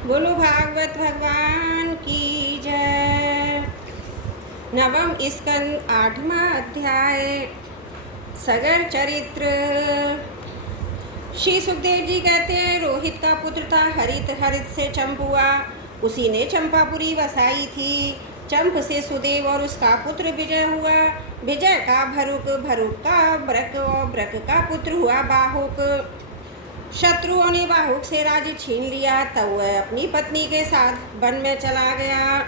बोलो भागवत भगवान की जय। नवम स्कंद आठवां अध्याय सगर चरित्र। श्री सुखदेव जी कहते हैं, रोहित का पुत्र था हरित, हरित से चंप हुआ, उसी ने चंपापुरी बसाई थी। चंप से सुदेव और उसका पुत्र विजय हुआ, विजय का भरुक, भरुक का ब्रक और ब्रक का पुत्र हुआ बाहुक। शत्रुओं ने बाहुक से राज्य छीन लिया, तब वह अपनी पत्नी के साथ वन में चला गया।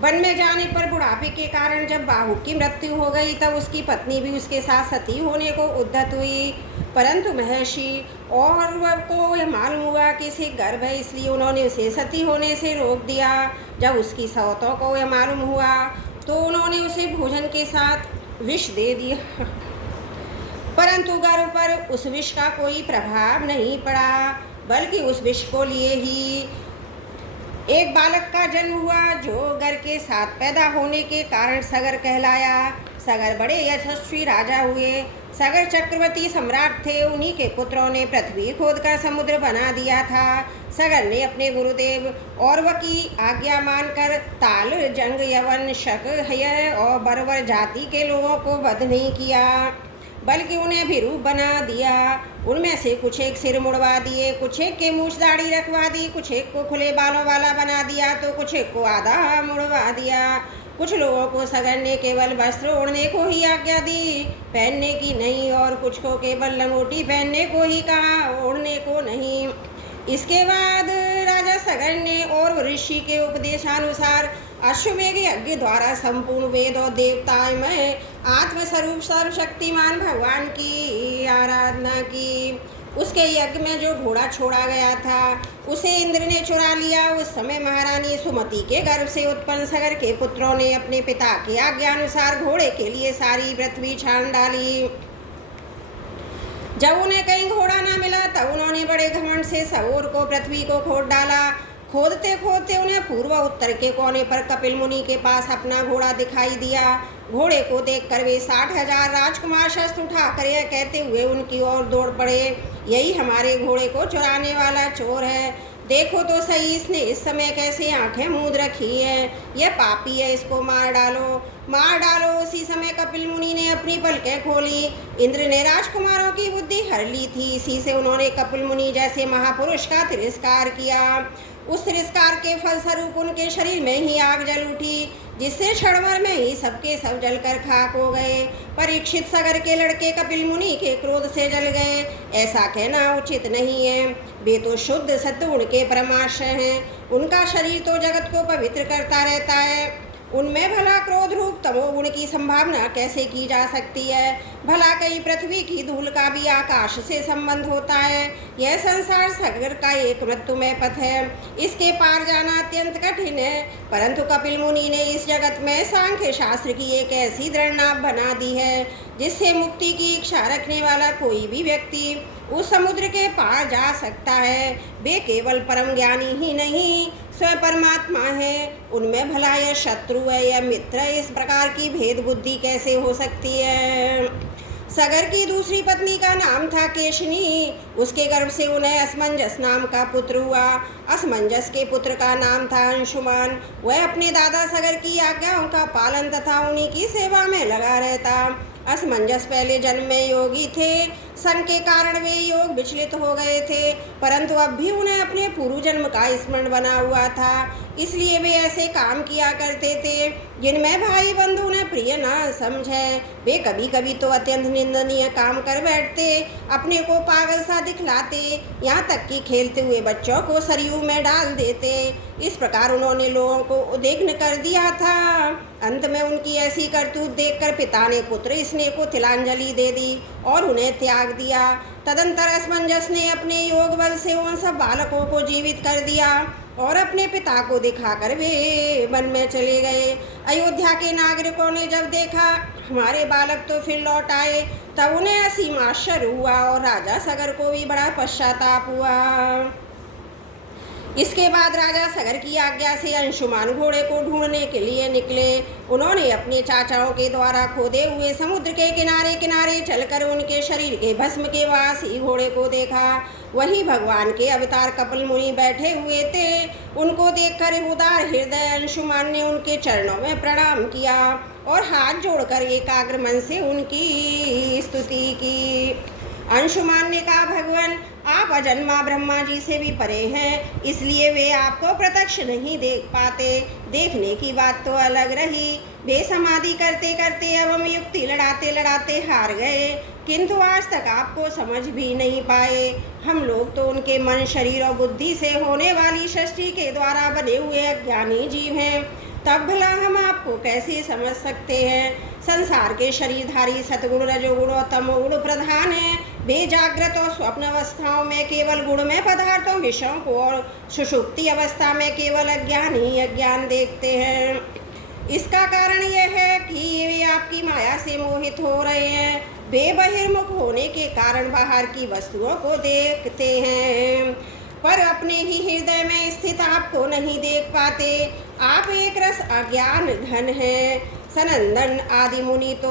वन में जाने पर बुढ़ापे के कारण जब बाहुक की मृत्यु हो गई, तब उसकी पत्नी भी उसके साथ सती होने को उद्यत हुई। परंतु महर्षि और को यह मालूम हुआ कि इसे गर्भ है, इसलिए उन्होंने उसे सती होने से रोक दिया। जब उसकी सौतों को यह मालूम हुआ तो उन्होंने उसे भोजन के साथ विष दे दिया, परंतु गर्भ पर उस विष का कोई प्रभाव नहीं पड़ा, बल्कि उस विष को लिए ही एक बालक का जन्म हुआ, जो गर के साथ पैदा होने के कारण सगर कहलाया। सगर बड़े यशस्वी राजा हुए। सगर चक्रवर्ती सम्राट थे। उन्हीं के पुत्रों ने पृथ्वी खोदकर समुद्र बना दिया था। सगर ने अपने गुरुदेव औरव की आज्ञा मानकर ताल, जंग, यवन, शक, हय और बर्बर जाति के लोगों को वध नहीं किया, बल्कि उन्हें भिरूप बना दिया। उनमें से कुछ एक सिर मुड़वा दिए, कुछ एक के मूछ दाढ़ी रखवा दी, कुछ एक को खुले बालों वाला बना दिया, तो कुछ एक को आधा मुड़वा दिया। कुछ लोगों को सगर ने केवल वस्त्र ओढ़ने को ही आज्ञा दी, पहनने की नहीं, और कुछ को केवल लंगोटी पहनने को ही कहा, ओढ़ने को नहीं। इसके बाद राजा सगर ने और ऋषि के उपदेशानुसार अश्वमेघ यज्ञ द्वारा संपूर्ण वेद और देवताएं में आत्मस्वरूप सर्वशक्तिमान भगवान की आराधना की। उसके यज्ञ में जो घोड़ा छोड़ा गया था, उसे इंद्र ने चुरा लिया। उस समय महारानी सुमति के गर्भ से उत्पन्न सगर के पुत्रों ने अपने पिता की आज्ञा अनुसार घोड़े के लिए सारी पृथ्वी छान डाली। जब उन्हें कहीं घोड़ा न मिला, तब उन्होंने बड़े घमंड से सब ओर को पृथ्वी को खोद डाला। खोदते खोदते उन्हें पूर्व उत्तर के कोने पर कपिल मुनि के पास अपना घोड़ा दिखाई दिया। घोड़े को देखकर वे 60,000 राजकुमार शस्त्र उठाकर यह कहते हुए उनकी ओर दौड़ पड़े, यही हमारे घोड़े को चुराने वाला चोर है। देखो तो सही, इसने इस समय कैसे आंखें मूंद रखी है। यह पापी है, इसको मार डालो, मार डालो। उसी समय कपिल मुनि ने अपनी पलकें खोली। इंद्र ने राजकुमारों की बुद्धि हर ली थी, इसी से उन्होंने कपिल मुनि जैसे महापुरुष का तिरस्कार किया। उस तिरस्कार के फलस्वरूप उनके शरीर में ही आग जल उठी, जिससे क्षण भर में ही सबके सब जलकर खाक हो गए। परीक्षित सगर के लड़के कपिल मुनि के क्रोध से जल गए, ऐसा कहना उचित नहीं है। वे तो शुद्ध सत्वगुण के परमाशय हैं। उनका शरीर तो जगत को पवित्र करता रहता है, उनमें भला क्रोध रूप तमोगुण की संभावना कैसे की जा सकती है। भला कहीं पृथ्वी की धूल का भी आकाश से संबंध होता है। यह संसार सागर का एक मृत्युमय पथ है, इसके पार जाना अत्यंत कठिन है। परंतु कपिल मुनि ने इस जगत में सांख्य शास्त्र की एक ऐसी दृढ़ नाव बना दी है, जिससे मुक्ति की इच्छा रखने वाला कोई भी व्यक्ति उस समुद्र के पार जा सकता है। वे केवल परम ज्ञानी ही नहीं, स्वयं परमात्मा है। उनमें भला यह शत्रु है या मित्र है, इस प्रकार की भेद बुद्धि कैसे हो सकती है। सगर की दूसरी पत्नी का नाम था केशिनी। उसके गर्भ से उन्हें असमंजस नाम का पुत्र हुआ। असमंजस के पुत्र का नाम था अंशुमान। वह अपने दादा सगर की आज्ञाओं का पालन तथा उन्हीं की सेवा में लगा रहता। असमंजस पहले जन्म में योगी थे, संग के कारण वे योग विचलित हो गए थे, परंतु अब भी उन्हें अपने पूर्व जन्म का स्मरण बना हुआ था, इसलिए वे ऐसे काम किया करते थे जिनमें भाई बंधु उन्हें प्रिय न समझे। वे कभी कभी तो अत्यंत निंदनीय काम कर बैठते, अपने को पागल सा दिखलाते, यहाँ तक कि खेलते हुए बच्चों को सरयू में डाल देते। इस प्रकार उन्होंने लोगों को उद्विग्न कर दिया था। अंत में उनकी ऐसी करतूत देखकर पिता ने पुत्र स्नेह को तिलांजलि दे दी और उन्हें त्याग दिया। तदंतर असमंजस ने अपने योग बल से उन सब बालकों को जीवित कर दिया और अपने पिता को दिखाकर वे वन में चले गए। अयोध्या के नागरिकों ने जब देखा हमारे बालक तो फिर लौट आए, तब उन्हें असीम आश्चर्य हुआ और राजा सगर को भी बड़ा पश्चाताप हुआ। इसके बाद राजा सगर की आज्ञा से अंशुमान घोड़े को ढूंढने के लिए निकले। उन्होंने अपने चाचाओं के द्वारा खोदे हुए समुद्र के किनारे किनारे चलकर उनके शरीर के भस्म के पास ही घोड़े को देखा। वहीं भगवान के अवतार कपिल मुनि बैठे हुए थे। उनको देखकर उदार हृदय अंशुमान ने उनके चरणों में प्रणाम किया और हाथ जोड़कर एकाग्र मन से उनकी स्तुति की। अंशुमान ने कहा, भगवान आप अजन्मा ब्रह्मा जी से भी परे हैं, इसलिए वे आपको प्रत्यक्ष नहीं देख पाते। देखने की बात तो अलग रही, वे समाधि करते करते एवं युक्ति लड़ाते लड़ाते हार गए, किंतु आज तक आपको समझ भी नहीं पाए। हम लोग तो उनके मन, शरीर और बुद्धि से होने वाली सृष्टि के द्वारा बने हुए अज्ञानी जीव हैं, तब भला हम आपको कैसे समझ सकते हैं। संसार के शरीरधारी सतगुण, रजोगुण और तमोगुण प्रधान हैं। वे जागृत और स्वप्न अवस्थाओं में केवल गुणमय पदार्थों, विषयों को और सुषुप्ति अवस्था में केवल अज्ञान ही अज्ञान देखते हैं। इसका कारण यह है कि वे आपकी माया से मोहित हो रहे हैं। वे बहिर्मुख होने के कारण बाहर की वस्तुओं को देखते हैं, पर अपने ही हृदय में स्थित आपको नहीं देख पाते। आप एक रस अज्ञान घन हैं। सनंदन आदि मुनि तो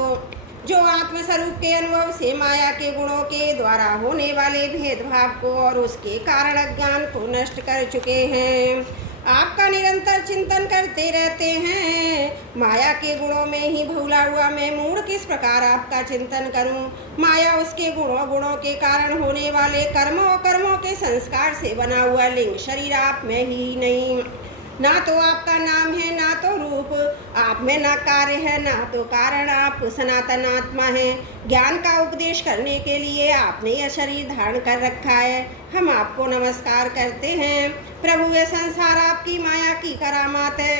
जो आत्मस्वरूप के अनुभव से माया के गुणों के द्वारा होने वाले भेदभाव को और उसके कारण अज्ञान को नष्ट कर चुके हैं, आपका निरंतर चिंतन करते रहते हैं। माया के गुणों में ही भूला हुआ मैं मूढ़ किस प्रकार आपका चिंतन करूं। माया उसके गुणों के कारण होने वाले कर्मों के संस्कार से बना हुआ लिंग शरीर आप में ही नहीं। ना तो आपका नाम है, ना तो रूप, आप में ना कार्य है, ना तो कारण। आप सनातन आत्मा हैं। ज्ञान का उपदेश करने के लिए आपने यह शरीर धारण कर रखा है। हम आपको नमस्कार करते हैं। प्रभु, यह संसार आपकी माया की करामात है।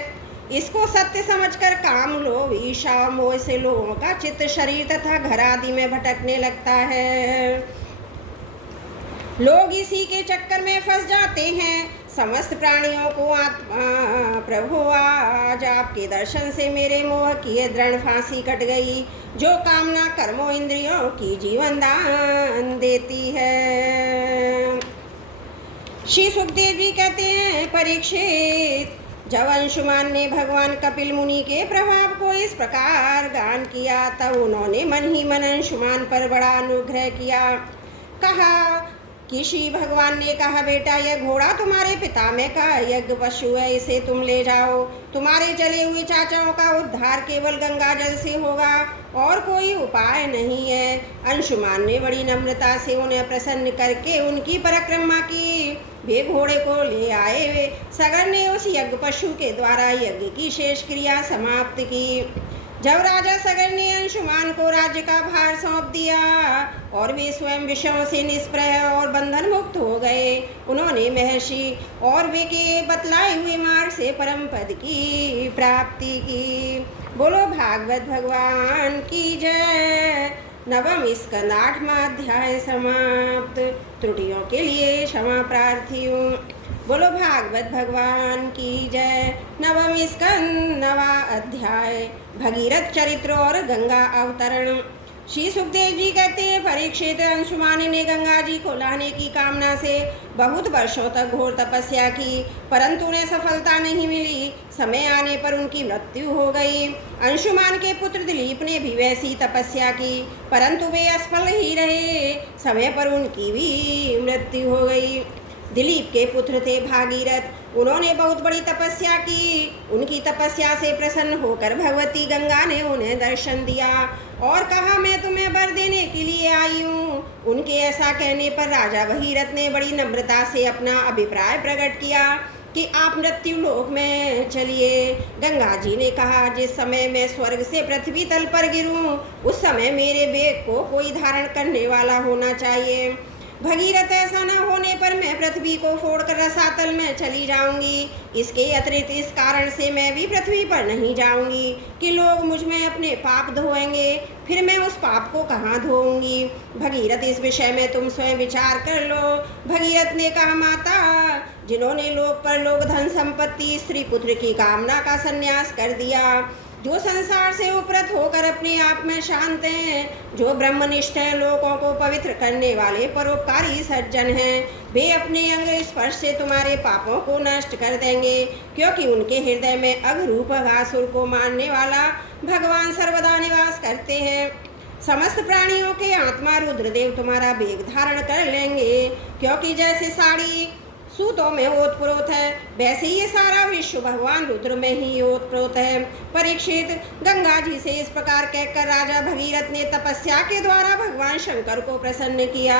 इसको सत्य समझकर काम, लोभ, ईर्षा, मोह से लोगों का चित्त शरीर तथा घर आदि में भटकने लगता है। लोग इसी के चक्कर में फंस जाते हैं। समस्त प्राणियों को आत्मा प्रभु, आज आपके दर्शन से मेरे मोह की दृढ़ फांसी कट गई, जो कामना कर्मों इंद्रियों की जीवन दान देती है। श्री सुखदेव जी कहते हैं, परीक्षित, जब अंशुमान ने भगवान कपिल मुनि के प्रभाव को इस प्रकार गान किया, तब उन्होंने मन ही मन अंशुमान पर बड़ा अनुग्रह किया। कहा कि श्री भगवान ने कहा, बेटा, यह घोड़ा तुम्हारे पितामह का यज्ञ पशु है, इसे तुम ले जाओ। तुम्हारे चले हुए चाचाओं का उद्धार केवल गंगा जल से होगा, और कोई उपाय नहीं है। अंशुमान ने बड़ी नम्रता से उन्हें प्रसन्न करके उनकी परिक्रमा की। वे घोड़े को ले आए। वे सगर ने उस यज्ञ पशु के द्वारा यज्ञ की शेष क्रिया समाप्त की। जब राजा सगर ने अंशुमान को राज्य का भार सौंप दिया और वे स्वयं विषयों से निष्प्रह और बंधन मुक्त हो गए, उन्होंने महर्षि और वे के बतलाए हुए मार्ग से परम पद की प्राप्ति की। बोलो भागवत भगवान की जय। नवम स्कंद 8वां अध्याय समाप्त। त्रुटियों के लिए क्षमा प्रार्थी हूँ। बोलो भागवत भगवान की जय। नवम स्कंद 9वां अध्याय, भगीरथ चरित्र और गंगा अवतरण। श्री सुखदेव जी कहते हैं, परीक्षित, अंशुमान ने गंगा जी को लाने की कामना से बहुत वर्षों तक घोर तपस्या की, परंतु उन्हें सफलता नहीं मिली। समय आने पर उनकी मृत्यु हो गई। अंशुमान के पुत्र दिलीप ने भी वैसी तपस्या की, परंतु वे असफल ही रहे। समय पर उनकी भी मृत्यु हो गई। दिलीप के पुत्र थे भागीरथ। उन्होंने बहुत बड़ी तपस्या की। उनकी तपस्या से प्रसन्न होकर भगवती गंगा ने उन्हें दर्शन दिया और कहा, मैं तुम्हें वर देने के लिए आई हूँ। उनके ऐसा कहने पर राजा भगीरथ ने बड़ी नम्रता से अपना अभिप्राय प्रकट किया कि आप मृत्यु लोक में चलिए। गंगा जी ने कहा, जिस समय मैं स्वर्ग से पृथ्वी तल पर गिरूं, उस समय मेरे वेग को कोई धारण करने वाला होना चाहिए। भगीरथ, ऐसा न होने पर मैं पृथ्वी को फोड़कर रसातल में चली जाऊंगी। इसके अतिरिक्त इस कारण से मैं भी पृथ्वी पर नहीं जाऊंगी कि लोग मुझ में अपने पाप धोएंगे, फिर मैं उस पाप को कहाँ धोऊंगी। भगीरथ, इस विषय में तुम स्वयं विचार कर लो। भगीरथ ने कहा, माता, जिन्होंने लोक पर लोक, धन संपत्ति, स्त्री पुत्र की कामना का संन्यास कर दिया, जो संसार से उपरत होकर अपने आप में शांत हैं, जो ब्रह्मनिष्ठ हैं, लोगों को पवित्र करने वाले परोपकारी सज्जन हैं, वे अपने अंग स्पर्श से तुम्हारे पापों को नष्ट कर देंगे, क्योंकि उनके हृदय में अघरूप अघासुर को मारने वाला भगवान सर्वदा निवास करते हैं। समस्त प्राणियों के आत्मा रुद्रदेव तुम्हारा वेग धारण कर लेंगे, क्योंकि जैसे साड़ी सूतों में ओतप्रोत है, वैसे ये सारा विश्व भगवान रुद्र में ही ओतप्रोत है। परीक्षित, गंगा जी से इस प्रकार कहकर राजा भगीरथ ने तपस्या के द्वारा भगवान शंकर को प्रसन्न किया।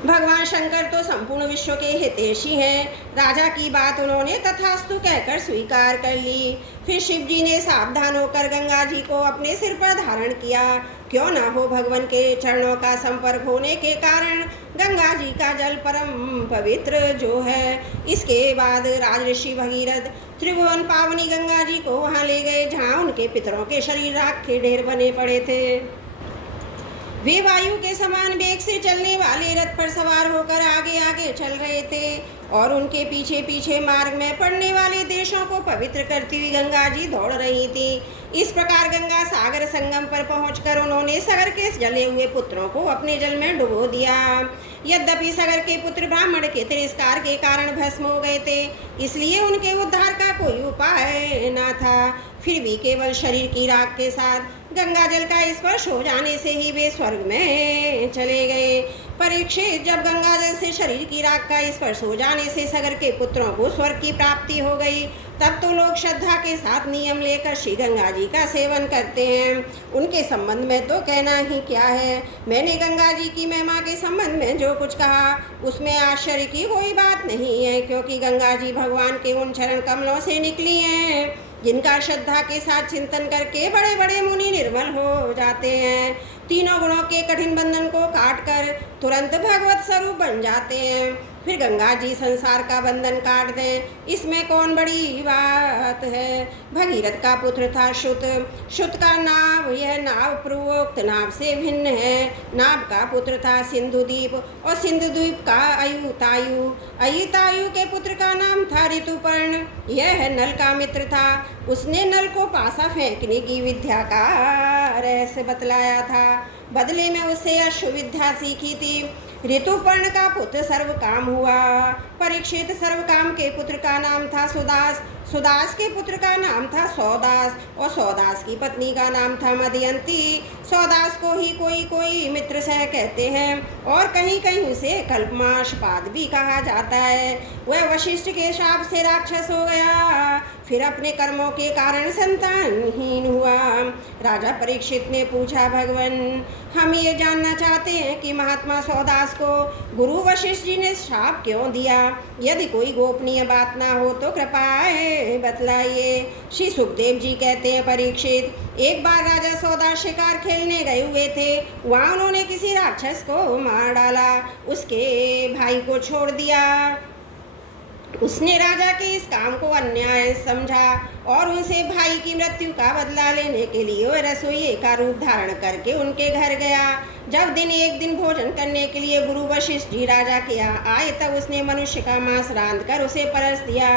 भगवान शंकर तो संपूर्ण विश्व के हितैषी हैं। राजा की बात उन्होंने तथास्तु कहकर स्वीकार कर ली। फिर शिव जी ने सावधान होकर गंगा जी को अपने सिर पर धारण किया। क्यों ना हो, भगवान के चरणों का संपर्क होने के कारण गंगा जी का जल परम पवित्र जो है। इसके बाद राजऋषि भगीरथ त्रिभुवन पावनी गंगा जी को वहाँ ले गए, जहाँ उनके पितरों के शरीर राख के ढेर बने पड़े थे। वे वायु के समान वेग से चलने वाले रथ पर सवार होकर आगे आगे चल रहे थे और उनके पीछे पीछे मार्ग में पड़ने वाले देशों को पवित्र करती हुई गंगा जी दौड़ रही थी। इस प्रकार गंगा सागर संगम पर पहुंचकर उन्होंने सगर के जले हुए पुत्रों को अपने जल में डुबो दिया। यद्यपि सगर के पुत्र ब्राह्मण के तिरस्कार के कारण भस्म हो गए थे, इसलिए उनके उद्धार का कोई उपाय न था। फिर भी केवल शरीर की राख के साथ गंगा जल का स्पर्श हो जाने से ही वे स्वर्ग में चले गए। परीक्षित, जब गंगा जल से शरीर की राख का स्पर्श हो जाने से सगर के पुत्रों को स्वर्ग की प्राप्ति हो गई, तब तो लोग श्रद्धा के साथ नियम लेकर श्री गंगा जी का सेवन करते हैं। उनके संबंध में तो कहना ही क्या है। मैंने गंगा जी की महिमा के संबंध में जो कुछ कहा, उसमें आश्चर्य की कोई बात नहीं है, क्योंकि गंगा जी भगवान के उन चरण कमलों से निकली हैं, जिनका श्रद्धा के साथ चिंतन करके बड़े बड़े मुनि निर्मल हो जाते हैं। तीनों गुणों के कठिन बंधन को काट कर तुरंत भगवत स्वरूप बन जाते हैं। फिर गंगा जी संसार का बंधन काट दें, इसमें कौन बड़ी बात है। भगीरथ का पुत्र था शुत। शुत का नाव, यह नाव पूर्वोक्त नाव से भिन्न है। नाव का पुत्र था सिंधुदीप और सिंधुद्वीप का अयुतायु। अयुतायु के पुत्र का नाम था ऋतुपर्ण। यह नल का मित्र था। उसने नल को पासा फेंकने की विद्या का रहस्य बतलाया था। बदले में उससे अश्वविद्या सीखी थी। ऋतुपर्ण का पुत्र सर्वकाम हुआ। परीक्षित, सर्वकाम के पुत्र का नाम था सुदास। सुदास के पुत्र का नाम था सौदास और सौदास की पत्नी का नाम था मदयंती। सौदास को ही कोई कोई मित्र सह कहते हैं और कहीं कहीं उसे कल्पमाशपाद भी कहा जाता है। वह वशिष्ठ के शाप से राक्षस हो गया, फिर अपने कर्मों के कारण संतानहीन हुआ। राजा परीक्षित ने पूछा, भगवान, हम ये जानना चाहते हैं कि महात्मा सौदास को गुरु वशिष्ठ जी ने श्राप क्यों दिया। यदि कोई गोपनीय बात ना हो तो कृपया बतलाइए। श्री सुखदेव जी कहते हैं, परीक्षित, एक बार राजा सौदास शिकार खेलने गए हुए थे। वहाँ उन्होंने किसी राक्षस को मार डाला, उसके भाई को छोड़ दिया। उसने राजा के इस काम को अन्याय समझा और उनसे भाई की मृत्यु का बदला लेने के लिए वह रसोइये का रूप धारण करके उनके घर गया। जब एक दिन भोजन करने के लिए गुरु वशिष्ठ जी राजा के यहाँ आए, तब उसने मनुष्य का मांस रांध कर उसे परस दिया।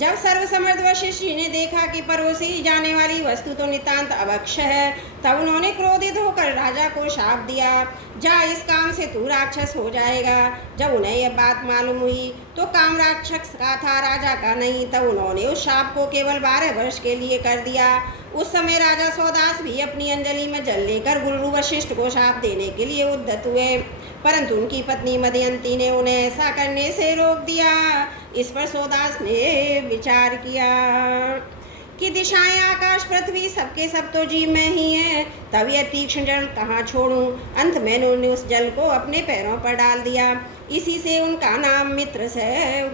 जब सर्वसमर्थ वशिष्ठ जी ने देखा कि परोसी जाने वाली वस्तु तो नितांत अभक्ष्य है, तब उन्होंने क्रोधित होकर राजा को शाप दिया, जा, इस काम से तू राक्षस हो जाएगा। जब उन्हें यह बात मालूम हुई तो काम राक्षस का था, राजा का नहीं। तब उन्होंने उस शाप को केवल 12 वर्ष के लिए कर दिया। उस समय राजा सौदास भी अपनी अंजलि में जल लेकर गुरु वशिष्ठ को शाप देने के लिए उद्यत हुए, परंतु उनकी पत्नी मदयंती ने उन्हें ऐसा करने से रोक दिया। इस पर सौदास ने विचार किया कि दिशाएं आकाश पृथ्वी सबके सब तो जीव में ही है, तब यह तीक्ष्ण जल कहाँ छोड़ूं। अंत में उन्होंने उस जल को अपने पैरों पर डाल दिया। इसी से उनका नाम मित्र से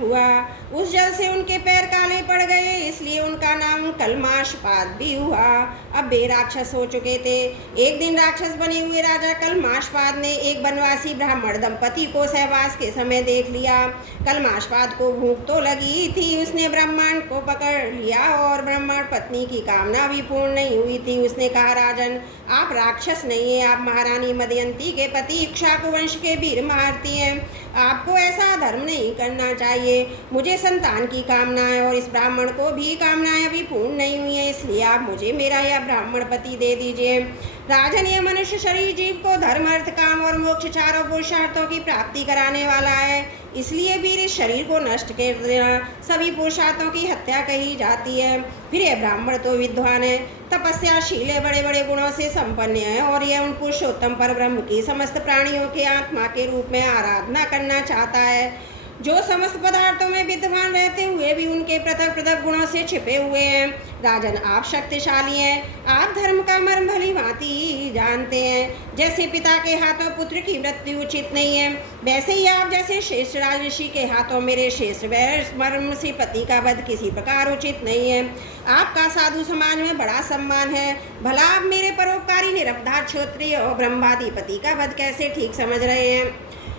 हुआ। उस जल से उनके पैर काले पड़ गए, इसलिए उनका नाम कल्माशपाद भी हुआ। अब वे राक्षस हो चुके थे। एक दिन राक्षस बने हुए राजा कल्माशपाद ने एक वनवासी ब्राह्मण दंपति को सहवास के समय देख लिया। कल्माशपाद को भूख तो लगी थी, उसने ब्राह्मण को पकड़ लिया और ब्राह्मण पत्नी की कामना भी पूर्ण नहीं हुई थी। उसने कहा, राजन, आप राक्षस नहीं है, आप महारानी मदयंती के पति इक्ष्वाकु वंश के वीर महारथी हैं। आपको ऐसा धर्म नहीं करना चाहिए। मुझे संतान की कामना है और इस ब्राह्मण को भी कामनाएं अभी पूर्ण नहीं हुई है, इसलिए आप मुझे मेरा यह ब्राह्मण पति दे दीजिए। राजन, ये मनुष्य शरीर जीव को धर्म अर्थ काम और मोक्ष चारों पुरुषार्थों की प्राप्ति कराने वाला है, इसलिए भी इस शरीर को नष्ट कर देना सभी पुरुषार्थों की हत्या कही जाती है। फिर यह ब्राह्मण तो विद्वान है, तपस्याशील है, बड़े बड़े गुणों से संपन्न है और यह उन पुरुषोत्तम पर ब्रह्म की समस्त प्राणियों के आत्मा के रूप में आराधना करना चाहता है, जो समस्त पदार्थों में विद्यमान रहते हुए भी उनके पृथक पृथक गुणों से छिपे हुए हैं। राजन, आप शक्तिशाली हैं, आप धर्म का मर्म भली भांति जानते हैं। जैसे पिता के हाथों पुत्र की मृत्यु उचित नहीं है, वैसे ही आप जैसे श्रेष्ठ राजर्षि के हाथों मेरे श्रेष्ठ मर्म से पति का वध किसी प्रकार उचित नहीं है। आपका साधु समाज में बड़ा सम्मान है, भला आप मेरे परोपकारी निरपराध क्षत्रिय और ब्रह्माधिपति का वध कैसे ठीक समझ रहे हैं?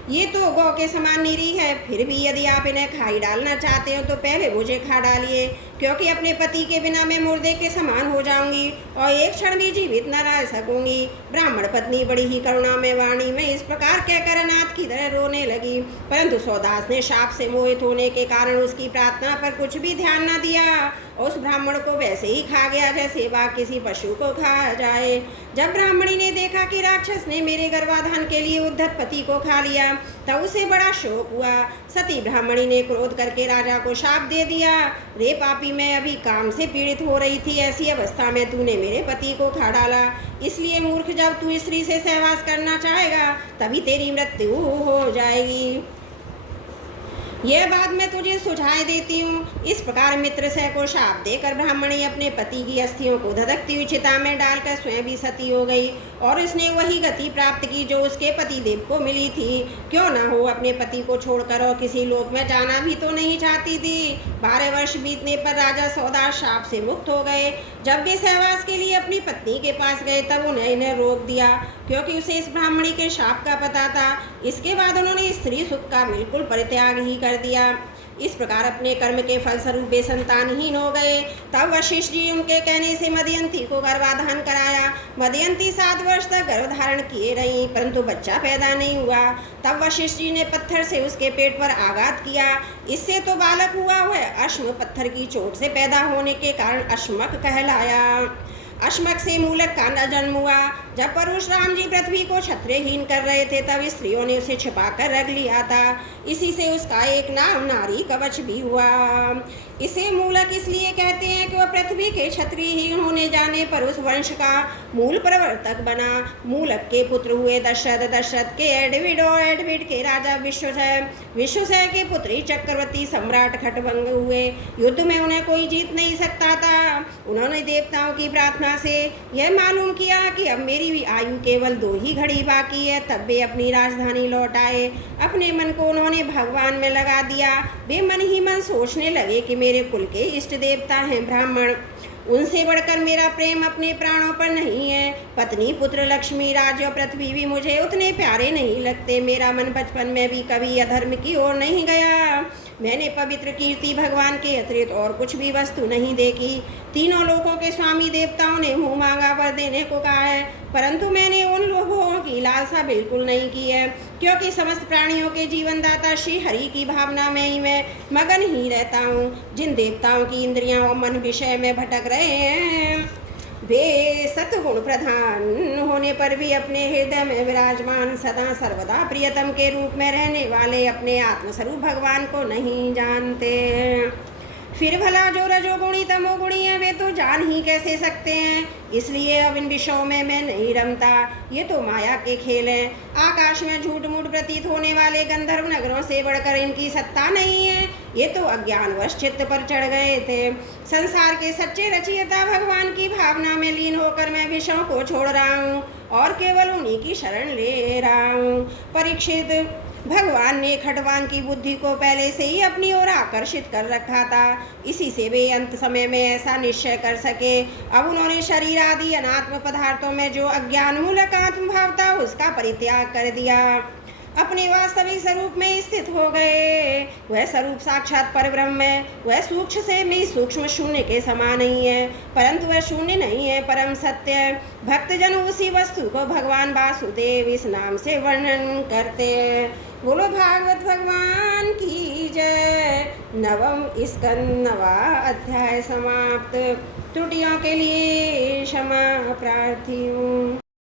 ये तो गौ के समान निरीह है, फिर भी यदि आप इन्हें खाई डालना चाहते हो तो पहले मुझे खा डालिए, क्योंकि अपने पति के बिना मैं मुर्दे के समान हो जाऊंगी और एक क्षण भी जीवित न रह सकूंगी। ब्राह्मण पत्नी बड़ी ही करुणा में वाणी में इस प्रकार कहकर अनाथ की तरह रोने लगी, परंतु सौदास ने शाप से मोहित होने के कारण उसकी प्रार्थना पर कुछ भी ध्यान न दिया। उस ब्राह्मण को वैसे ही खा गया जैसे बाघ किसी पशु को खा जाए। जब ब्राह्मणी ने देखा कि राक्षस ने मेरे गर्भाधान के लिए उद्धत पति को खा लिया, तब उसे बड़ा शोक हुआ। सती ब्राह्मणी ने क्रोध करके राजा को शाप दे दिया, रे पापी, मैं अभी काम से पीड़ित हो रही थी, ऐसी अवस्था में तूने मेरे पति को खा डाला, इसलिए मूर्ख, जब तू स्त्री से सहवास करना चाहेगा तभी तेरी मृत्यु हो जाएगी। यह बात मैं तुझे सुझाई देती हूँ। इस प्रकार मित्र सह को शाप देकर ब्राह्मणी अपने पति की अस्थियों को धधकती हुई चिता में डालकर स्वयं भी सती हो गई और उसने वही गति प्राप्त की जो उसके पति देव को मिली थी। क्यों न हो, अपने पति को छोड़कर और किसी लोक में जाना भी तो नहीं चाहती थी। 12 वर्ष बीतने पर राजा सौदास शाप से मुक्त हो गए। जब वे सहवास के लिए अपनी पत्नी के पास गए तब उन्हें इन्हें रोक दिया, क्योंकि उसे इस ब्राह्मणी के शाप का पता था। इसके बाद उन्होंने स्त्री सुख का बिल्कुल परित्याग ही कर दिया। इस प्रकार अपने कर्म के फलस्वरूप वे संतानहीन हो गए। तब वशिष्ठ जी उनके कहने से मदयंती को गर्भाधान कराया। मदयंती 7 वर्ष तक गर्भ धारण किए रही, परंतु बच्चा पैदा नहीं हुआ। तब वशिष्ठ जी ने पत्थर से उसके पेट पर आघात किया, इससे तो बालक हुआ। वह अश्म पत्थर की चोट से पैदा होने के कारण अश्मक कहलाया। अश्मक से मूलक का जन्म हुआ। जब परशुराम जी पृथ्वी को क्षत्रियहीन कर रहे थे तब स्त्रियों ने उसे छिपाकर रख लिया था, इसी से उसका एक नाम नारी कवच भी हुआ। इसे मूलक इसलिए कहते हैं कि वह पृथ्वी के क्षत्रियहीन होने जाने पर उस वंश का मूल प्रवर्तक बना। मूलक के पुत्र हुए दशरथ, दशरथ के एडविड और एडविड के राजा विश्वसह, विश्वसह के पुत्र ही चक्रवर्ती सम्राट खटबंग हुए। युद्ध में उन्हें कोई जीत नहीं सकता था। उन्होंने देवताओं की प्रार्थना से यह मालूम किया कि अब मेरी भी आयु केवल 2 ही घड़ी बाकी है, तब वे अपनी राजधानी लौट आए। अपने मन को उन्होंने भगवान में लगा दिया। वे मन ही मन सोचने लगे कि मेरे कुल के इष्ट देवता हैं ब्राह्मण, उनसे बढ़कर मेरा प्रेम अपने प्राणों पर नहीं है। पत्नी, पुत्र, लक्ष्मी, राज्य और पृथ्वी भी मुझे उतने प्यारे नहीं लगते। मेरा मन बचपन में भी कभी अधर्म की ओर नहीं गया। मैंने पवित्र कीर्ति भगवान के अतिरिक्त और कुछ भी वस्तु नहीं देखी। तीनों लोकों के स्वामी देवताओं ने मुँह मांगा वर देने को कहा है, परंतु मैंने उन लोगों की लालसा बिल्कुल नहीं की है, क्योंकि समस्त प्राणियों के जीवनदाता श्री हरि की भावना में ही मैं मगन ही रहता हूँ। जिन देवताओं की इंद्रियां और मन विषय में भटक रहे हैं वे सतगुण प्रधान होने पर भी अपने हृदय में विराजमान सदा सर्वदा प्रियतम के रूप में रहने वाले अपने आत्मस्वरूप भगवान को नहीं जानते। फिर भला जो रजोगुणी तमोगुणी है वे तो जान ही कैसे सकते हैं। इसलिए अब इन विषयों में मैं नहीं रमता, ये तो माया के खेल हैं। आकाश में झूठ मूठ प्रतीत होने वाले गंधर्व नगरों से बढ़कर इनकी सत्ता नहीं है। ये तो अज्ञानवश चित्त पर चढ़ गए थे। संसार के सच्चे रचयिता भगवान की भावना में लीन होकर मैं विषयों को छोड़ रहा हूँ और केवल उन्हीं की शरण ले रहा हूँ। परीक्षित, भगवान ने खटवान की बुद्धि को पहले से ही अपनी ओर आकर्षित कर रखा था, इसी से वे अंत समय में ऐसा निश्चय कर सके। अब उन्होंने शरीर आदि अनात्म पदार्थों में जो अज्ञान मूलक आत्मभाव था उसका परित्याग कर दिया, अपने वास्तविक स्वरूप में स्थित हो गए। वह स्वरूप साक्षात परब्रह्म है। वह सूक्ष्म से भी सूक्ष्म शून्य के समान ही है, परंतु वह शून्य नहीं है, परम सत्य है। भक्तजन उसी वस्तु को भगवान वासुदेव इस नाम से वर्णन करते हैं। बोलो भागवत भगवान की जय। नवम स्कंद 9वां अध्याय समाप्त। त्रुटियों के लिए क्षमा प्रार्थी हूँ।